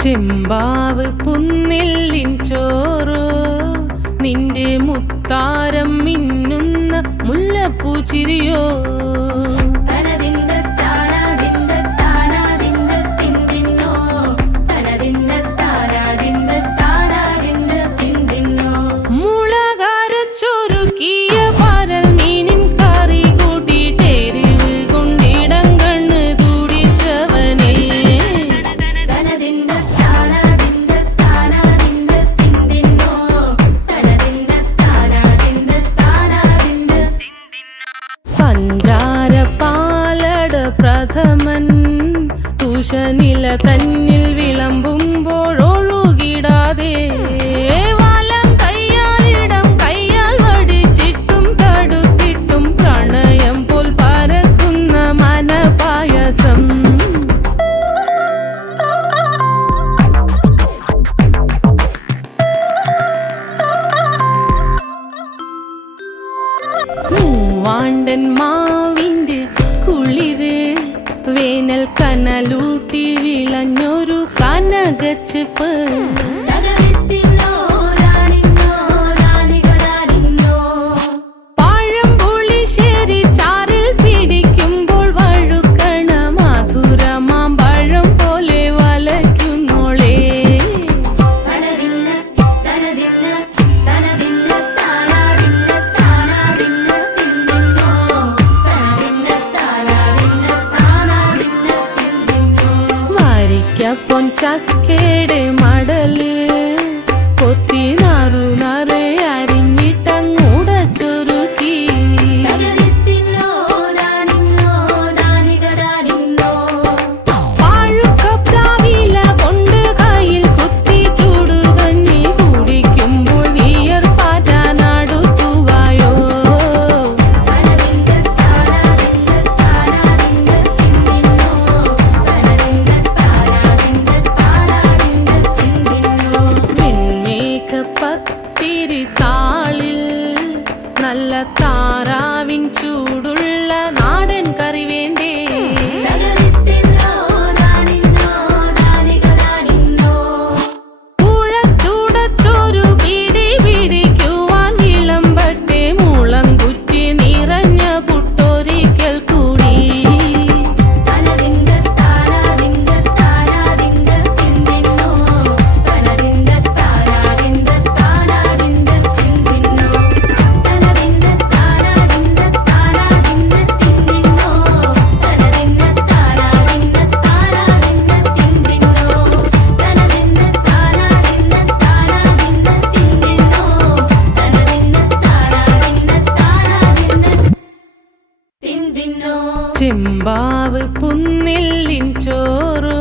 ചെമ്പാവ് പുന്നെല്ലിൻ ചോറോ നിന്റെ മുത്താരം മിന്നുന്ന മുല്ലപ്പൂ ചിരിയോ പ്രഥമൻ തുഷനില തന്നിൽ വിളമ്പുമ്പോഴൊഴുകിടാതെ വലം കയ്യാലിടം കയ്യാൽ വടിച്ചിട്ടും തടുത്തിട്ടും പ്രണയം പോൽ പരക്കുന്ന മനപായസം മൂവാണ്ടൻ മാവിന്റെ കുളിര് വേനൽ കനലൂട്ടി വിളഞ്ഞൊരു കനകച്ചെപ്പ് പഴംപുളിശ്ശേരി ചാറിൽ പിടിക്കുമ്പോൾ വഴുക്കണ മധുരമാം പഴം പോലെ വലയ്ക്കുന്നോളേ പൊൻചക്കയുടെ മടല് കൊത്തി നാറു നാറ് അരിഞ്ഞിട്ടങ്ങൂട ചൊരുക്കി പാഴുക്കപ്ലാവില കൊണ്ട് കയ്യിൽ കുത്തി ചൂടുകഞ്ഞി കുടിക്കുമ്പോൾ വിയർപ്പാറ്റാനടുത്തുവായോ പത്തിരി താളിൽ നല്ല താറാവിൻ ചൂടുള്ള നാടൻ കറി വേണ്ടേ കുഴച്ചൂടച്ചോരു പിടി പിടിക്കുവാൻ വിളമ്പട്ടെ മുളങ്കുറ്റി നിറഞ്ഞ പുട്ടൊരിക്കൽ കൂടി ചെമ്പാവ് പുന്നെല്ലിൻ ചോറോ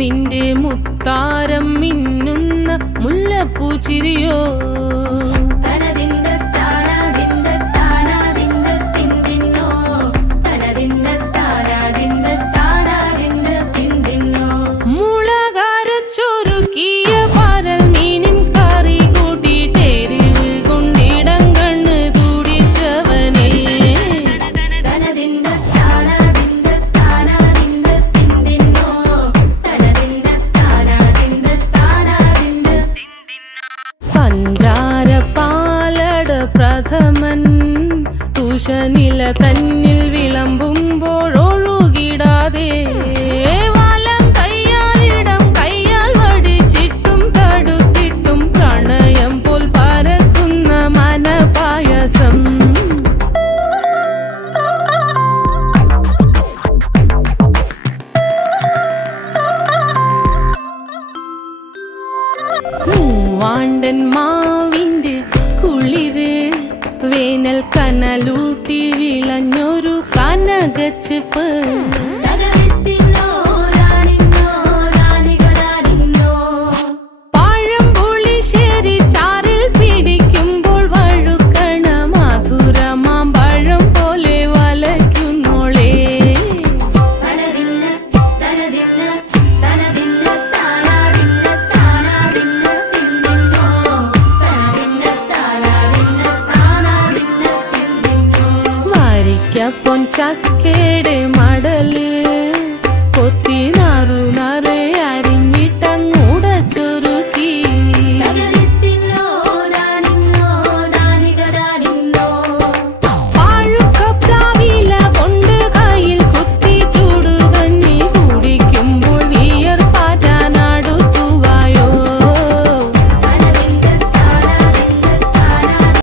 നിന്റെ മുത്താരം മിന്നുന്ന മുല്ലപ്പൂ ചിരിയോ മുളകരച്ചൊരുക്കിയ പരൽ മീനിൻ കറി കൂട്ടിട്ടെരിവ് കൊണ്ടിടം കണ്ണ് തുടിച്ചവനേ പഞ്ചാരപ്പാലട പ്രഥമൻ തുഷനില തന്നിൽ വിളമ്പുമ്പോഴൊഴുകിടാതെ വലം കയ്യാലിടം കയ്യാൽ വടിച്ചിട്ടും തടുത്തിട്ടും പ്രണയം പോൽ പരക്കുന്ന മനപായസം മൂവാണ്ടൻ മാവിന്റെ കുളിര് വേനൽ കനലൂട്ടി വിളഞ്ഞൊരു കനകച്ചെപ്പ്